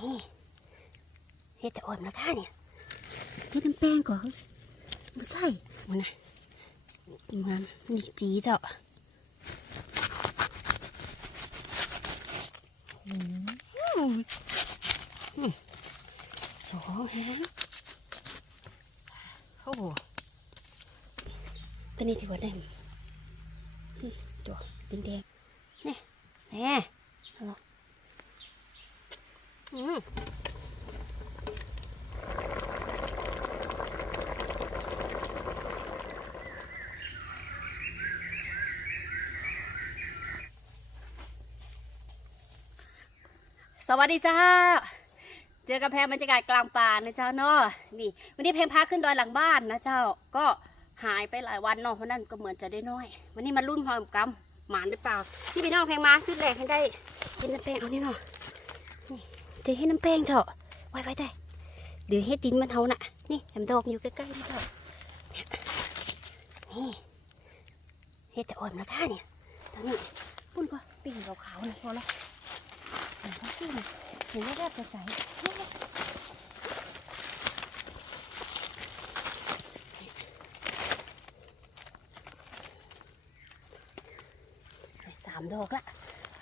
นี่เฮ็ดแต่อ่อนราคาเนี่ยเฮ็ดน้ำแป้งก่อนไม่ใช่มันนะมันนี่จีเจ้าสองหางโอ้โหตัวนี้ถือว่าได้ตัวแดงๆนี่แน่เอาลองอืม สวัสดีจ้า เจอกับแพงบรรยากาศกลางป่านะเจ้าเนาะนี่วันนี้เพงพาขึ้นดอยหลังบ้านนะเจ้าก็หายไปหลายวันเนาะเพราะนั่นก็เหมือนจะได้น้อย วันนี้มารุ่นพร้อมกำหมานหรือเปล่า ที่พี่น้องเพงมาขึ้นแรกให้ได้เห็นแป้งเอานี่เนาะ จะเห็นน้ำแป้งเถอะไว้ไว้ได้หรือเฮ็ดดินมันเฮาน่ะ นี่แหมดอกอยู่ใกล้ๆนี่เถอะนี่เฮ็ดแต่อ่อนราคาเนี่ยตอนนี้ปุ่นก็ปีนขาวๆนะพอแล้วเห็นเขาขึ้นเห็นว่าแรบจะใสสามดอกละ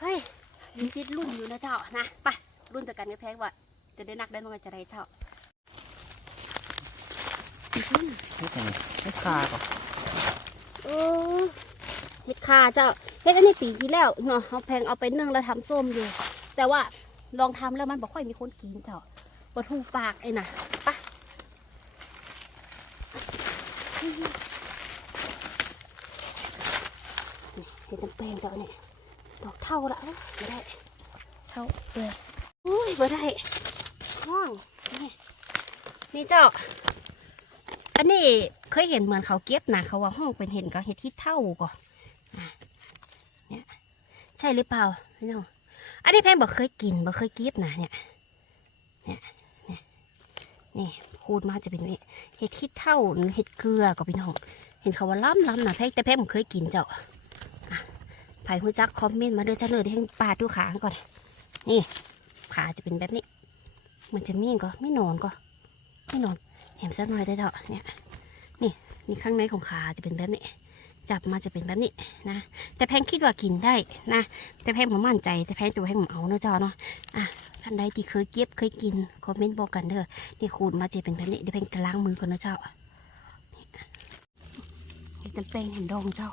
เฮ้ยมีซิดรุ่นอยู่นะเจ้า นะ ไป รุ่นจากกันกับแพงว่า จะได้นักได้น้อยจะได้เจ้านี่เป็นไม่คาก่อนโอ้เฮ็ดคาเจ้าเฮ็ดอันนี้ปีที่แล้วเนาะเอาแพงเอาไปนึ่งแล้วทำส้มอยู่ แต่ว่าลองทำแล้วมันบอกค่อยมีคนกินเจ้าปลาทูปากไอ้น่ะไปะเฮ็ดน้ำแป้งเจ้าเนี่ยดอกเท่าละเอ้ยไม่ได้ เท่าเลย อุ้ยไม่ได้ห้องนี่นี่เจ้า อันนี้เคยเห็นเหมือนเขาเก็บนะเขาว่าห้องเป็นเห็นก็เห็ดที่เท่าก่อนเนี่ยใช่หรือเปล่าพี่น้องอันนี้แพงบอกเคยกินบอกเคยเก็บนะเนี่ยเนี่ยเนี่ยนี่พูดมาจะเป็นนี่เห็ดที่เท่าหรือเห็ดเกลือก็พี่น้องเห็นเขาว่าล้ำล้ำนะแพงแต่แพงผมเคยกินเจ้าอะไผ่หัวจักคอมเมนต์มาเด้อจ้าเลยให้ปาดดูขาก่อนนี่ ขาจะเป็นแบบนี้ มันจะมีก็ไม่นอนก็ไม่นอนแหมสักหน่อยได้ดอกเนี่ยนี่นี่ข้างในของขาจะเป็นแบบนี้ จับมาจะเป็นแบบนี้นะ แต่แพงคิดว่ากินได้นะ แต่แพงผมมั่นใจ แต่แพงตัวแพงผมเอาเนอะเจ้าเนาะอะท่านใดที่เคยเก็บเคยกินคอมเมนต์บอกกันเด้อนี่ขูดมาจะเป็นแบบนี้เดี๋ยวแพงจะล้างมือก่อนนะเจ้านี่เป็นแป้งเห็นดองเจ้า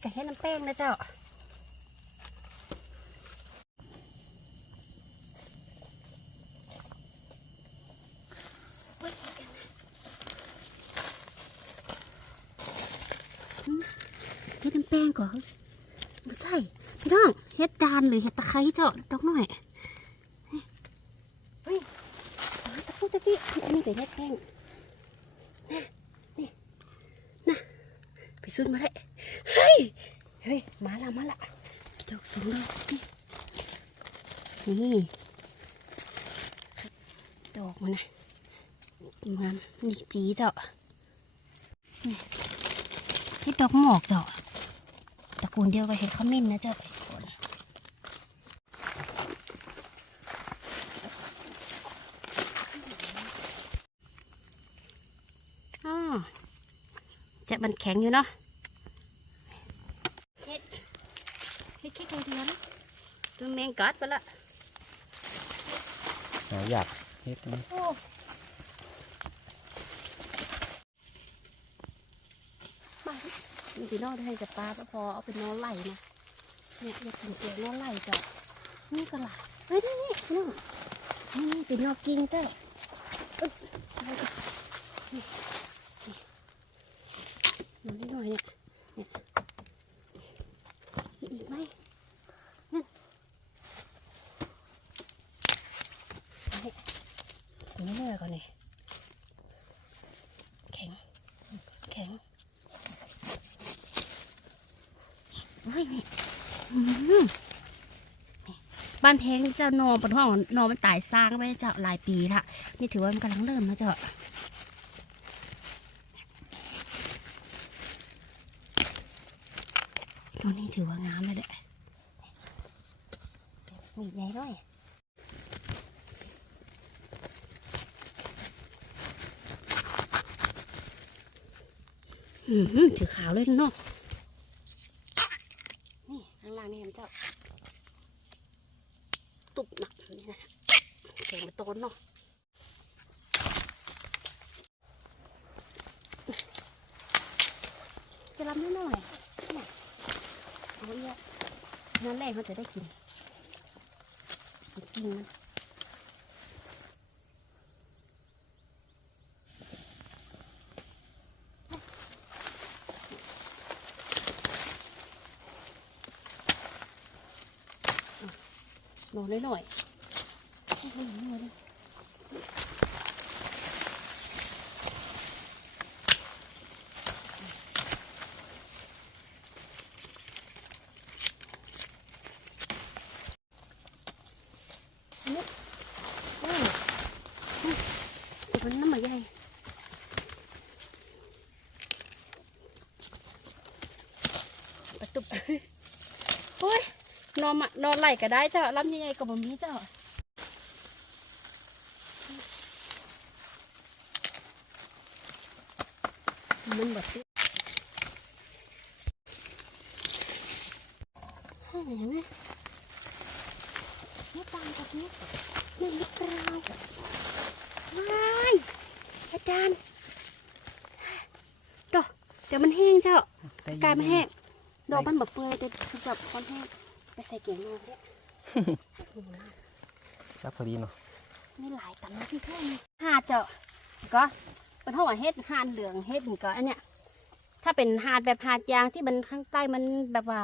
โอ้มีไก่ให้น้ำแป้งนะเจ้าเฮ็ดน้ำแป้งก่อนไม่ใช่พี่น้องเฮ็ดดานหรือเฮ็ดตะไคร้เจ้าดอกหน่อยเฮ้ยมาตะกี้ตะกี้อันนี้เป็นเฮ็ดแป้งนะนี่นะไปซุดมาได้ เฮ้ย เฮ้ย มาละมาละดอกสูงเลยนี่นี่ดอกมันนะมันนี่จีเจ้านี่เฮ็ดดอกหมอกเจ้าตระกูลเดียวกับเห็ดขมิ้นนะเจ้าคนอ้อจะมันแข็งอยู่เนาะเฮ็ดเฮ็ดแค่แค่เดียวนะตัว แมงกัดไปละหนูอยากเฮ็ดนี่โอ้มาดิมีพี่น้องให้จะปลาก็พอเอาเป็นน้องไหลนะเนี่ยอยากกินเกลือน้องไหลจ้ะนี่ก็หลายเฮ้ยนี่นี่นี่นี่เป็นนอกกิ่งเจ้าเอ้ยเอาจ้ะนี่นี่นิดหน่อยเนี่ยเนี่ยมีอีกไหมนั่นนี่ถึงไม่เหนื่อยก่อนนี่แข็งแข็งเฮ้ยนี่ อืมนี่ใบ บ้าน แพงเจ้านอนปนห้องนอมันตายสร้างไว้เจ้าหลายปีละนี่ถือว่ามันกำลังเริ่มนะเจ้าตัวนี้ถือว่างามเลยแหละมีใหญ่ด้วยอืมถือขาวเลยเนาะนี่ข้างล่างนี่เห็นเจ้า ตุบหนักนี่นะแข็งมาโตนเนาะจะรับนิดหน่อยน่ะเอาเยอะนั่นแหละเขาจะได้กินกินกินมัน หน่อยๆอื้อหือหมดเลยอันนี้โอ้ยอืมเดี๋ยวมันน้ำมันใหญ่ประตุบ โอ้ยน อนอะนอนไหลก็ได้เจ้าลำใหญ่ๆก็บ่มีเจ้ามันแบบนี้ให้ไหนไหมนี่ตามแบบนี้นี่ลูกกราวว้ายอาจารย์ดอกเดี๋ยวมันแห้งเจ้า กายมันแห้ง ดอกมันแบบเปื่อยเดี๋ยวคือแบบคอนแห้ง ไปใส่เกี๊ยวมาเนี่ยจับพอดีเนาะนี่หลายตันนะพี่แค่นี้หาเจ้าก็เป็นห้องเฮ็ดหานเหลืองเฮ็ดนี่ก็อันเนี้ยถ้าเป็นหาดแบบหาดยางที่มันข้างใต้มันแบบว่า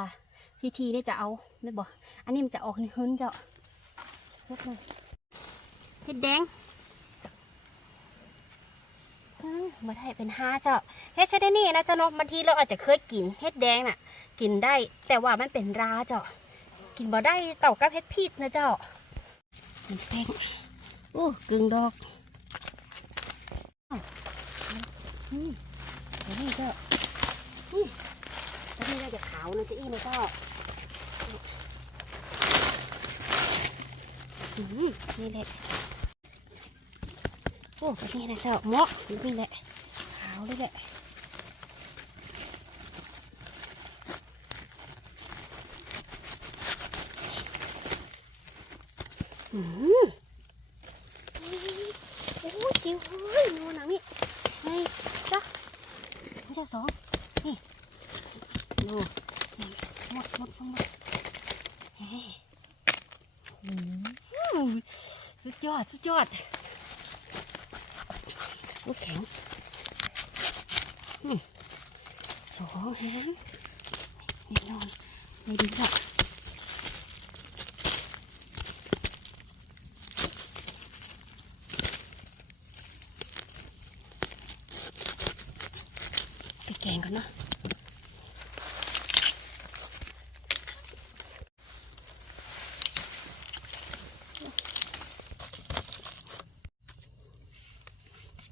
ทีทีนี่จะเอาไม่บอกอันนี้มันจะออกหื้นๆเจ้าเฮ็ดเลยเฮ็ดแดงอืมมาได้เป็นห้าเจ้าเฮ็ดใช่ได้นี่นะเจ้าเนาะบางทีเราอาจจะเคยกินเฮ็ดแดงน่ะ กินได้แต่ว่ามันเป็นราเจ้า กินบ่ได้เต่ากับเฮ็ดพิษนะเจ้ามันแป้งโอ้กึ่งดอกอ้าวอืมเดี๋ยวนี่เจ้าแล้วนี่เราจะขาวนะเจ๊อีนะก็อืมนี่แหละโอ้แบบนี้นะเจ้าเหมาะนี่แหละขาวเลยแหละอืมโอ้ยจิ๋วเฮ้ยนูหนังนี่ไงจ้ะเจ้าสองนี่หมดหมดหมดหมดเฮ้ยสุดยอด สุดยอดลูกแข็งสองหางนี่นอนไม่ดีหรอก แกงก่อนเนาะ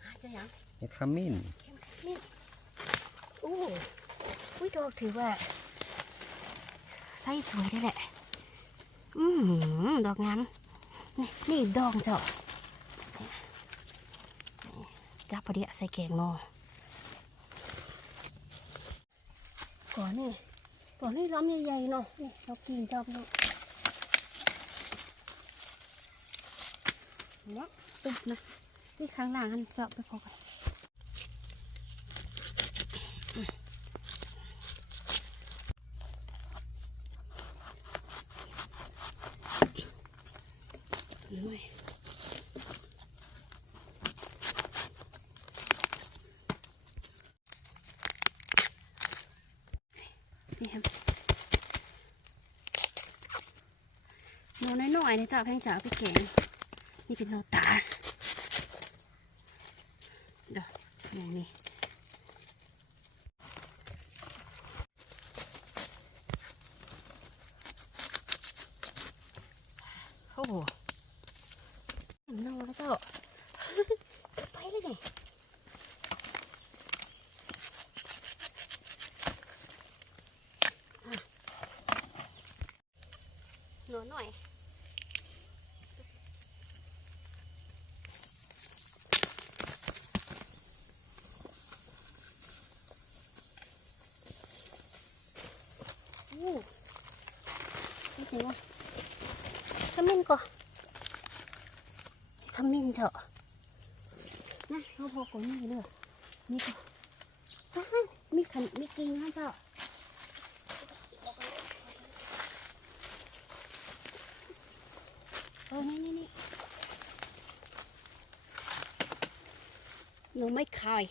หาเจอยังเห็ดขมิ้นอู้อุ้ยดอกถือว่าไส้สวยได้แหละ อืมดอกงามนี่นี่ดอกเจ้าเนี่ยจับพอดีอะใส่แกงหม้อ ก่อนนี่ก่อนนี่ล้ำใหญ่ๆเนาะเรากินจอบเนาะเนาะตุ๊บนะนี่ข้างล่างอันเจาะไปพอกัน ในเจ้าแข้งจ๋าพี่เก่งนี่เป็นโนตาเดี๋ยวมองนี่โอ้โหน้องก็เจ้าไปเลยเนี่ย มินเถอะนะเราพอก่อนนี่เลยนี่ก็ว้มีขันมีกิ่งนะเจ้าเออนี่นี่นี่หนูไม่คาย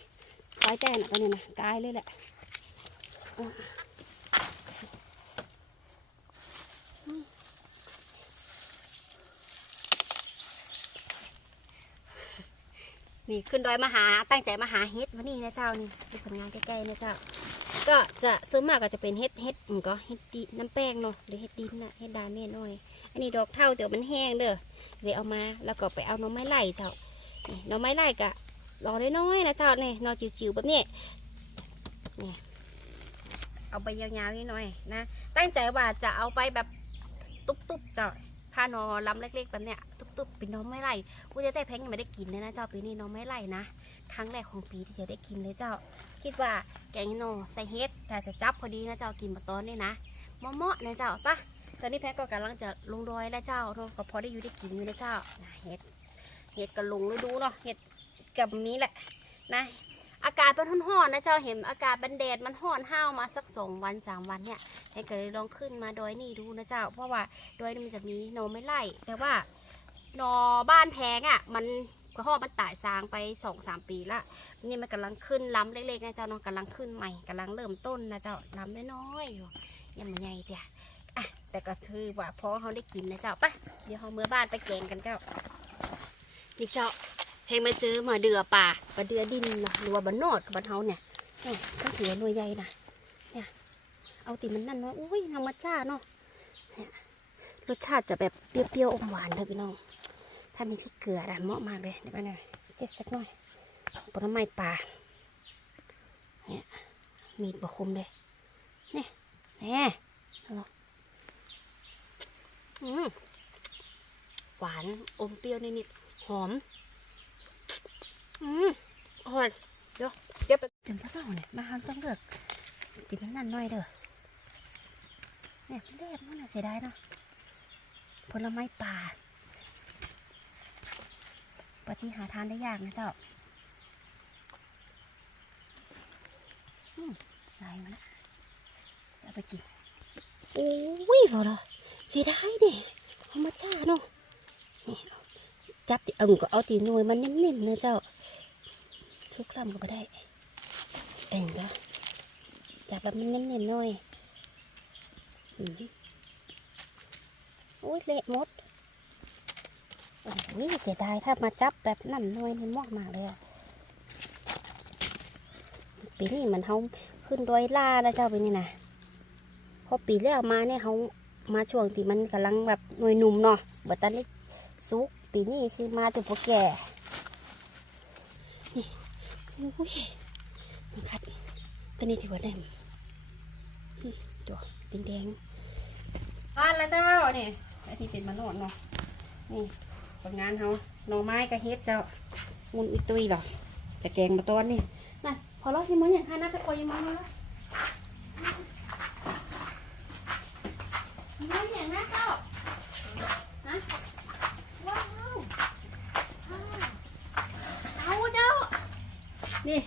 คายแต่หนักกันเนี่ยนะกายเลยแหละ นี่ขึ้นดอยมาหาตั้งใจมาหาเฮ็ดวันนี้นะเจ้านี่ดูผลงานใกล้ๆนะเจ้า ก็จะส่วนมากก็จะเป็นเฮ็ดเฮ็ดอืมก็เฮ็ดดีน้ำแป้งเนาะหรือเฮ็ดดินน่ะเฮ็ดดานแม่น้อย อันนี้ดอกเท่าเดี๋ยวมันแห้งเด้อเดี๋ยวเอามาแล้วก็ไปเอาน่อไม้ไล่เจ้านี่หน่อไม้ไล่กะรอน้อยนะเจ้านี่หนอจิ๋วๆแบบนี้นี่เอาไปยาวๆนิดหน่อยนะตั้งใจว่าจะเอาไปแบบตุ๊บๆเจ้าพานอลำเล็กๆแบบเนี้ย ตุ๊บเป็นน้องไม้ไล่กูจะได้แพงยังไม่ได้กินเลยนะเจ้าปีนี้น้องไม่ไล่นะครั้งแรกของปีที่จะได้กินเลยเจ้า คิดว่าแกงโนใส่เฮ็ดแต่จะจับพอดีนะเจ้ากินมาตอนนี้นะเหมาะๆนะเจ้าปะตอนนี้แพ็กก็กำลังจะลงดอยแล้วเจ้าก็พอได้อยู่ได้กินอยู่นะเจ้าเฮ็ดเฮ็ดก็ลงฤดูเนาะเฮ็ดกับนี้แหละนะอากาศเป็นร้อนๆนะเจ้าเห็นอากาศเป็นแดดมันร้อนห้าวมาสักสองวันสามวันเนี่ยให้เก็เลยลองขึ้นมาดอยนี่ดูนะเจ้า เพราะว่าดอยนี่มันจะมีโนไม่ไล่แต่ว่า นอบ้านแพงอะ มันกระหอบมันตายสางไปสองสามปีละนี่มันกำลังขึ้นล้ำเล็กๆนะเจ้าเน้องกำลังขึ้นใหม่กำลังเริ่มต้นนะเจ้าล้ำน้อยๆอยู่ยังไม่ใหญ่เดียอะแต่ก็คือว่าพอเขาได้กินนะเจ้าไปเดี๋ยวเขาเมื่อบ้านไปแกงกันเจ้านี่เจ้าเพลงมาเจอมาเดือป่าปลาเดือดินนะหรือว่าบันนอดกับบันเฮาเนี่ยเนี่ยก็ถือว่าหน่วยใหญ่นะเนี่ยเอาติมันนั่นเนาะอุ้ยธรรมชาติเนาะเนี่ยรสชาติจะแบบเปรี้ยวๆอมหวานเลยพี่น้อง ถ้ามีพริกเกลือด่านเหมาะมากเลยเดี๋ยวไปหน่อยเจ็ดสักหน่อยผลไม้ป่าเนี่ยมีดบะคมเลยนี่นี่เอาอืมหวานอมเปรี้ยวนิดๆหอม อืมอร่อยเดี๋ยวเดี๋ยวไปจำพระเจ้าเนี่ยมาหาต้องเลือกกินมันนั่นหน่อยเด้อเนี่ยมันแดดมันน่ะเสียดายเนาะผลไม้ป่า ปฏิหาทานได้ยากนะเจ้าอืมลายมันจะไปกินโอ้ยพอละเสียดายเด้เอามาจ้าเนาะจับติเอาก็เอาตีหน่วยมันนิ่มๆนะเจ้าชุกลำก็ไม่ได้เอ็งก็จับแล้วมันนิ่มๆหน่อยอืมโอ้ยเละหมด โอ้ยเสียดายถ้ามาจับแบบนั่นน่อยมันมอกมากเลยปีนี้มันเขาขึ้นดอยล่าแล้วเจ้าไปนี่นะพอปีแล้วมาเนี่ยเขามาช่วงที่มันกำลังแบบหน่วยหนุ่มเนาะบัตันนี้สุกปีนี้คือมาถึงพวกแก่นี่อุ้ยมันคัดตัวนี้ถือว่าได้ตัวแดงๆบ้านแล้วเจ้าเนี่ยไอที่เป็นมันนอนเนาะนี่ ผลงานเขาหน่อไม้กระเฮ็ดเจ้ามุนอุยตุยหรอจะแกงมาตอนนี่นั่นพอเราที่มันอย่างข้านะไปโอยมาแล้วมันอย่างนะเจ้าฮะว้าวเตาเจ้า นี่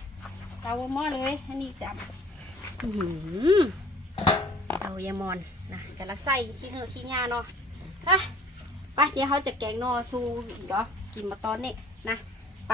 เตาหม้อเลยอันนี้จับอื้อหือเตายามอนนะจะรักไส้ขี้เหงือขี้ยาเนาะไป ไปเดี๋ยวเขาจะแกงนอสู้อีกเหรอกินมาตอนนี้นะไป